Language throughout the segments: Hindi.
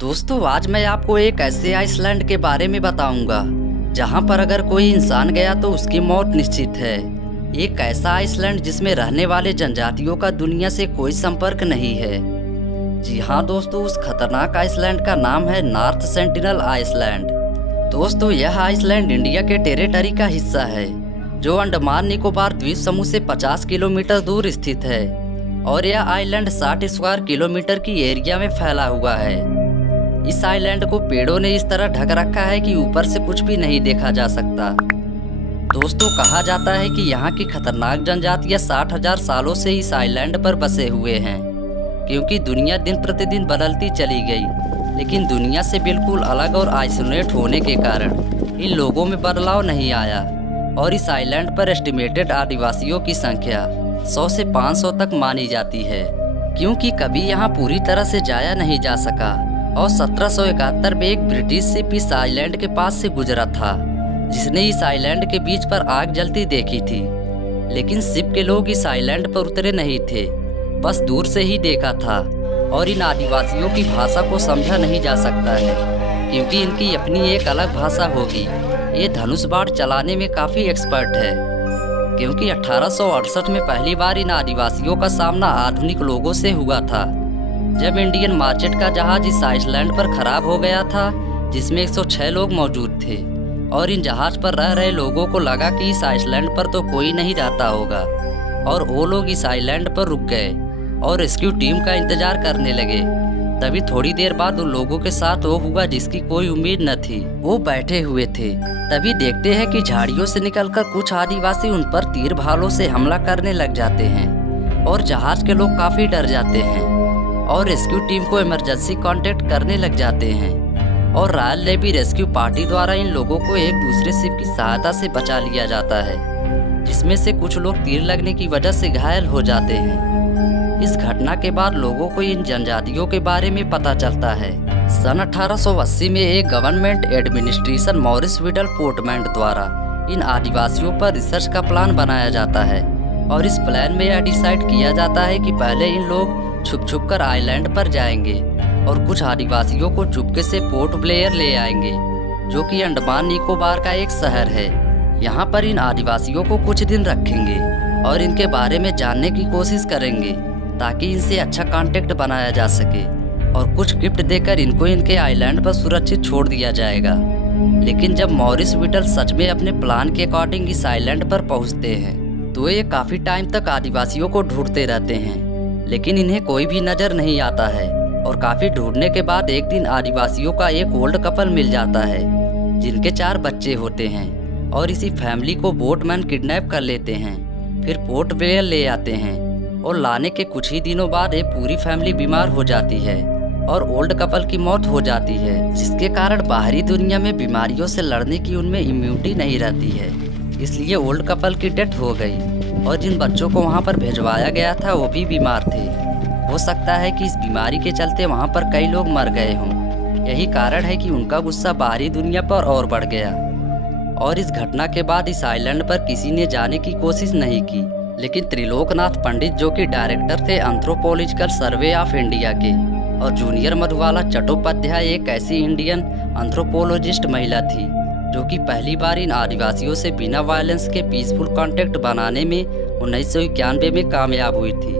दोस्तों आज मैं आपको एक ऐसे आइसलैंड के बारे में बताऊंगा जहां पर अगर कोई इंसान गया तो उसकी मौत निश्चित है। एक ऐसा आइसलैंड जिसमें रहने वाले जनजातियों का दुनिया से कोई संपर्क नहीं है। जी हाँ दोस्तों, उस खतरनाक आइसलैंड का नाम है नॉर्थ सेंटिनल आइसलैंड। दोस्तों यह आइसलैंड इंडिया के टेरिटरी का हिस्सा है जो अंडमान निकोबार द्वीप समूह से 50 किलोमीटर दूर स्थित है और यह आइलैंड 60 स्क्वायर किलोमीटर की एरिया में फैला हुआ है। इस आइलैंड को पेड़ों ने इस तरह ढक रखा है कि ऊपर से कुछ भी नहीं देखा जा सकता। दोस्तों कहा जाता है कि यहाँ की खतरनाक जनजातियाँ 60,000 सालों से इस आइलैंड पर बसे हुए हैं, क्योंकि दुनिया दिन प्रतिदिन बदलती चली गई, लेकिन दुनिया से बिल्कुल अलग और आइसोलेट होने के कारण इन लोगों में बदलाव नहीं आया और इस आइलैंड पर एस्टिमेटेड आदिवासियों की संख्या 100 से 500 तक मानी जाती है, क्योंकि कभी यहाँ पूरी तरह से जाया नहीं जा सका और 1771 में एक ब्रिटिश शिप इस आइलैंड के पास से गुजरा था जिसने इस आइलैंड के बीच पर आग जलती देखी थी। लेकिन शिप के लोग इस आइलैंड पर उतरे नहीं थे, बस दूर से ही देखा था और इन आदिवासियों की भाषा को समझा नहीं जा सकता है क्योंकि इनकी अपनी एक अलग भाषा होगी। ये धनुष बाण चलाने में काफ़ी एक्सपर्ट है, क्योंकि 1868 में पहली बार इन आदिवासियों का सामना आधुनिक लोगों से हुआ था जब इंडियन मार्चेंट का जहाज इस आइसलैंड पर खराब हो गया था, जिसमें 106 लोग मौजूद थे और इन जहाज पर रह रहे लोगों को लगा कि इस आइसलैंड पर तो कोई नहीं रहता होगा और वो लोग इस आइलैंड पर रुक गए और रेस्क्यू टीम का इंतजार करने लगे। तभी थोड़ी देर बाद उन लोगों के साथ वो हुआ जिसकी कोई उम्मीद न थी। वो बैठे हुए थे, तभी देखते हैं कि झाड़ियों से निकलकर कुछ आदिवासी उन पर तीर भालों से हमला करने लग जाते हैं और जहाज के लोग काफ़ी डर जाते हैं और रेस्क्यू टीम को इमरजेंसी कांटेक्ट करने लग जाते हैं और रॉयल नेवी रेस्क्यू पार्टी द्वारा इन लोगों को एक दूसरे शिप की सहायता से बचा लिया जाता है, जिसमें से कुछ लोग तीर लगने की वजह से घायल हो जाते हैं। इस घटना के बाद लोगों को इन जनजातियों के बारे में पता चलता है। सन 1880 में एक government administration Morris Widal Portman द्वारा इन आदिवासियों पर रिसर्च का प्लान बनाया जाता है और इस प्लान में यह डिसाइड किया जाता है कि पहले इन लोग छुप छुप कर आइलैंड पर जाएंगे और कुछ आदिवासियों को चुपके से पोर्ट ब्लेयर ले आएंगे, जो कि अंडमान निकोबार का एक शहर है। यहाँ पर इन आदिवासियों को कुछ दिन रखेंगे और इनके बारे में जानने की कोशिश करेंगे ताकि इनसे अच्छा कांटेक्ट बनाया जा सके और कुछ गिफ्ट देकर इनको इनके आइलैंड पर सुरक्षित छोड़ दिया जाएगा। लेकिन जब मॉरिस विडल सच में अपने प्लान के अकॉर्डिंग इस आइलैंड पर पहुँचते हैं तो ये काफ़ी टाइम तक आदिवासियों को ढूंढते रहते हैं, लेकिन इन्हें कोई भी नजर नहीं आता है और काफी ढूंढने के बाद एक दिन आदिवासियों का एक ओल्ड कपल मिल जाता है जिनके 4 बच्चे होते हैं और इसी फैमिली को बोटमैन किडनैप कर लेते हैं, फिर पोर्ट ब्लेयर ले आते हैं और लाने के कुछ ही दिनों बाद एक पूरी फैमिली बीमार हो जाती है और ओल्ड कपल की मौत हो जाती है, जिसके कारण बाहरी दुनिया में बीमारियों से लड़ने की उनमें इम्यूनिटी नहीं रहती है। इसलिए ओल्ड कपल की डेथ हो गई और जिन बच्चों को वहाँ पर भिजवाया गया था वो भी बीमार थे। हो सकता है कि इस बीमारी के चलते वहाँ पर कई लोग मर गए हों। यही कारण है कि उनका गुस्सा बाहरी दुनिया पर और बढ़ गया और इस घटना के बाद इस आइलैंड पर किसी ने जाने की कोशिश नहीं की। लेकिन त्रिलोकनाथ पंडित, जो कि डायरेक्टर थे एंथ्रोपोलॉजिकल सर्वे ऑफ इंडिया के, और जूनियर मधुबाला चट्टोपाध्याय एक ऐसी इंडियन एंथ्रोपोलॉजिस्ट महिला थी जो कि पहली बार इन आदिवासियों से बिना वायलेंस के पीसफुल कांटेक्ट बनाने में 1991 में कामयाब हुई थी,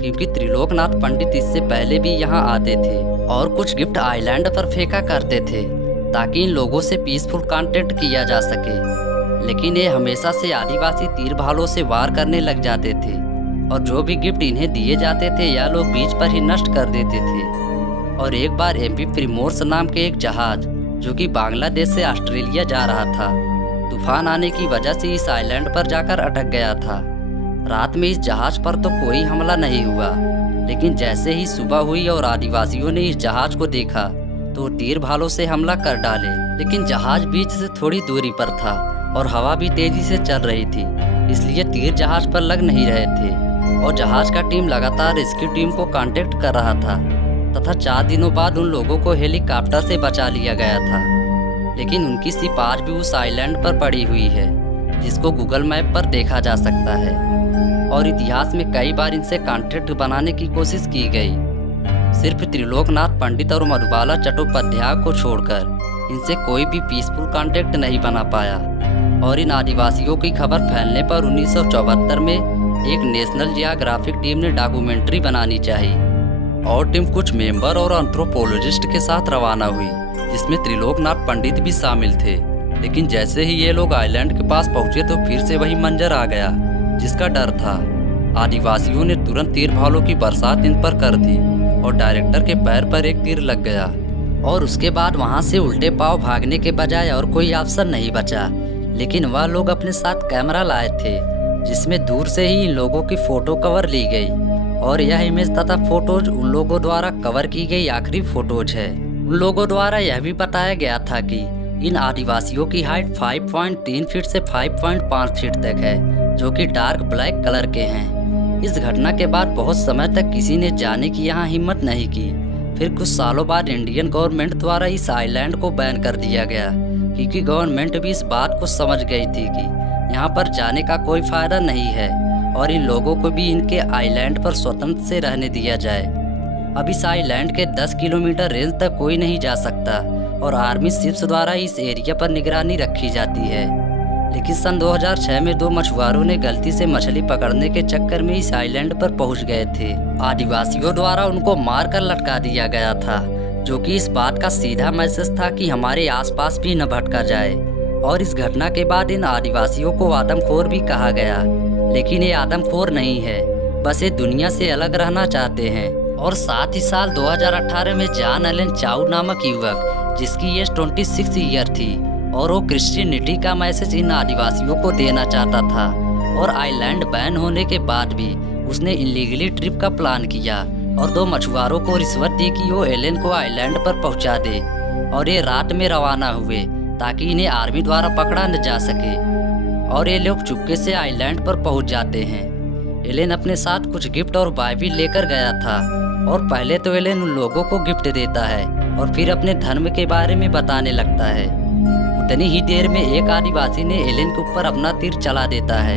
क्योंकि त्रिलोकनाथ पंडित इससे पहले भी यहाँ आते थे और कुछ गिफ्ट आइलैंड पर फेंका करते थे ताकि इन लोगों से पीसफुल कांटेक्ट किया जा सके। लेकिन ये हमेशा से आदिवासी तीर भालों से वार करने लग जाते थे और जो भी गिफ्ट इन्हें दिए जाते थे या लोग बीच पर ही नष्ट कर देते थे। और एक बार एमपी प्रिमोर्स नाम के एक जहाज जो कि बांग्लादेश से ऑस्ट्रेलिया जा रहा था, तूफान आने की वजह से इस आइलैंड पर जाकर अटक गया था। रात में इस जहाज पर तो कोई हमला नहीं हुआ, लेकिन जैसे ही सुबह हुई और आदिवासियों ने इस जहाज को देखा तो तीर भालों से हमला कर डाले। लेकिन जहाज बीच से थोड़ी दूरी पर था और हवा भी तेजी से चल रही थी, इसलिए तीर जहाज पर लग नहीं रहे थे और जहाज का टीम लगातार रेस्क्यू टीम को कांटेक्ट कर रहा था तथा 4 दिनों बाद उन लोगों को हेलीकॉप्टर से बचा लिया गया था। लेकिन उनकी शिप आज भी उस आइलैंड पर पड़ी हुई है, जिसको गूगल मैप पर देखा जा सकता है और इतिहास में कई बार इनसे कांटेक्ट बनाने की कोशिश की गई। सिर्फ त्रिलोकनाथ पंडित और मधुबाला चट्टोपाध्याय को छोड़कर इनसे कोई भी पीसफुल कांटेक्ट नहीं बना पाया। और इन आदिवासियों की खबर फैलने पर 1974 में एक नेशनल जियोग्राफिक टीम ने डॉक्यूमेंट्री बनानी चाहिए और टीम कुछ मेंबर और एंथ्रोपोलॉजिस्ट के साथ रवाना हुई, जिसमें त्रिलोकनाथ पंडित भी शामिल थे। लेकिन जैसे ही ये लोग आइलैंड के पास पहुंचे तो फिर से वही मंजर आ गया जिसका डर था। आदिवासियों ने तुरंत तीर भालों की बरसात इन पर कर दी और डायरेक्टर के पैर पर एक तीर लग गया और उसके बाद वहां से उल्टे पांव भागने के बजाय और कोई ऑप्शन नहीं बचा। लेकिन वह लोग अपने साथ कैमरा लाए थे जिसमें दूर से ही इन लोगों की फोटो कवर ली गई और यह इमेज तथा फोटोज उन लोगों द्वारा कवर की गई आखिरी फोटोज है। उन लोगों द्वारा यह भी बताया गया था कि इन आदिवासियों की हाइट 5.3 फीट से 5.5 फीट तक है, जो कि डार्क ब्लैक कलर के हैं। इस घटना के बाद बहुत समय तक किसी ने जाने की यहाँ हिम्मत नहीं की। फिर कुछ सालों बाद इंडियन गवर्नमेंट द्वारा इस आइलैंड को बैन कर दिया गया, क्योंकि गवर्नमेंट भी इस बात को समझ गई थी कि यहाँ पर जाने का कोई फायदा नहीं है और इन लोगों को भी इनके आइलैंड पर स्वतंत्र से रहने दिया जाए। अब इस आइलैंड के 10 किलोमीटर रेंज तक कोई नहीं जा सकता और आर्मी शिप्स द्वारा इस एरिया पर निगरानी रखी जाती है। लेकिन सन 2006 में 2 मछुआरों ने गलती से मछली पकड़ने के चक्कर में इस आइलैंड पर पहुंच गए थे। आदिवासियों द्वारा उनको मारकर लटका दिया गया था, जो कि इस बात का सीधा मैसेज था कि हमारे आसपास भी न भटका जाए। और इस घटना के बाद इन आदिवासियों को आदमखोर भी कहा गया, लेकिन ये आदमखोर नहीं है, बस ये दुनिया से अलग रहना चाहते हैं। और साथ ही साल 2018 में जॉन एलन चाउ नामक युवक, जिसकी एज 26 ईयर थी, और वो क्रिश्चियनिटी का मैसेज इन आदिवासियों को देना चाहता था। और आइलैंड बैन होने के बाद भी उसने इलीगली ट्रिप का प्लान किया और 2 मछुआरों को रिश्वत दी कि वो एलन को आइलैंड पर पहुंचा दे और ये रात में रवाना हुए ताकि इन्हें आर्मी द्वारा पकड़ा न जा सके। और ये लोग चुपके से आइलैंड पर पहुंच जाते हैं। एलन अपने साथ कुछ गिफ्ट और बाइबिल लेकर गया था और पहले तो एलन उन लोगों को गिफ्ट देता है और फिर अपने धर्म के बारे में बताने लगता है। उतनी ही देर में एक आदिवासी ने एलन के ऊपर अपना तीर चला देता है।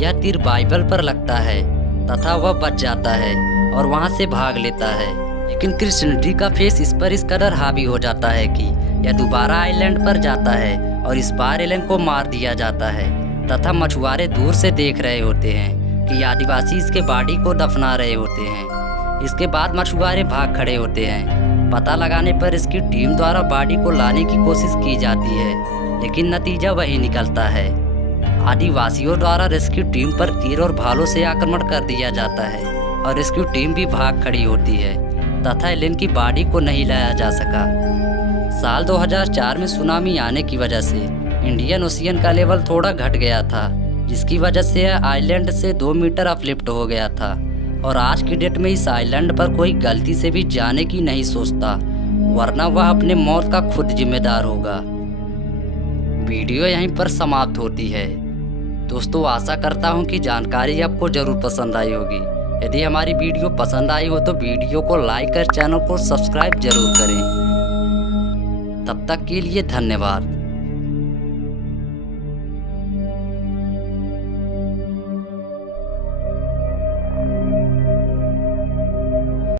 यह तीर बाइबल पर लगता है तथा वह बच जाता है और वहां से भाग लेता है। लेकिन क्रिश्चियनिटी का फेस इस पर इस कदर हावी हो जाता है कि यह दोबारा आइलैंड पर जाता है और इस बार एलन को मार दिया जाता है तथा मछुआरे दूर से देख रहे होते हैं कि आदिवासी इसके बॉडी को दफना रहे होते हैं। इसके बाद मछुआरे भाग खड़े होते हैं। पता लगाने पर इसकी टीम द्वारा बॉडी को लाने की कोशिश की जाती है, लेकिन नतीजा वही निकलता है। आदिवासियों द्वारा रेस्क्यू टीम पर तीर और भालों से आक्रमण कर दिया जाता है और रेस्क्यू टीम भी भाग खड़ी होती है तथा एलन की बॉडी को नहीं लाया जा सका। साल 2004 में सुनामी आने की वजह से इंडियन ओशियन का लेवल थोड़ा घट गया था, जिसकी वजह से यह आइलैंड से 2 मीटर अपलिफ्ट हो गया था। और आज की डेट में इस आइलैंड पर कोई गलती से भी जाने की नहीं सोचता, वरना वह अपने मौत का खुद जिम्मेदार होगा। वीडियो यहीं पर समाप्त होती है। दोस्तों, आशा करता हूं कि जानकारी आपको जरूर पसंद आई होगी। यदि हमारी वीडियो पसंद आई हो तो वीडियो को लाइक कर चैनल को सब्सक्राइब जरूर करें। तब तक के लिए धन्यवाद।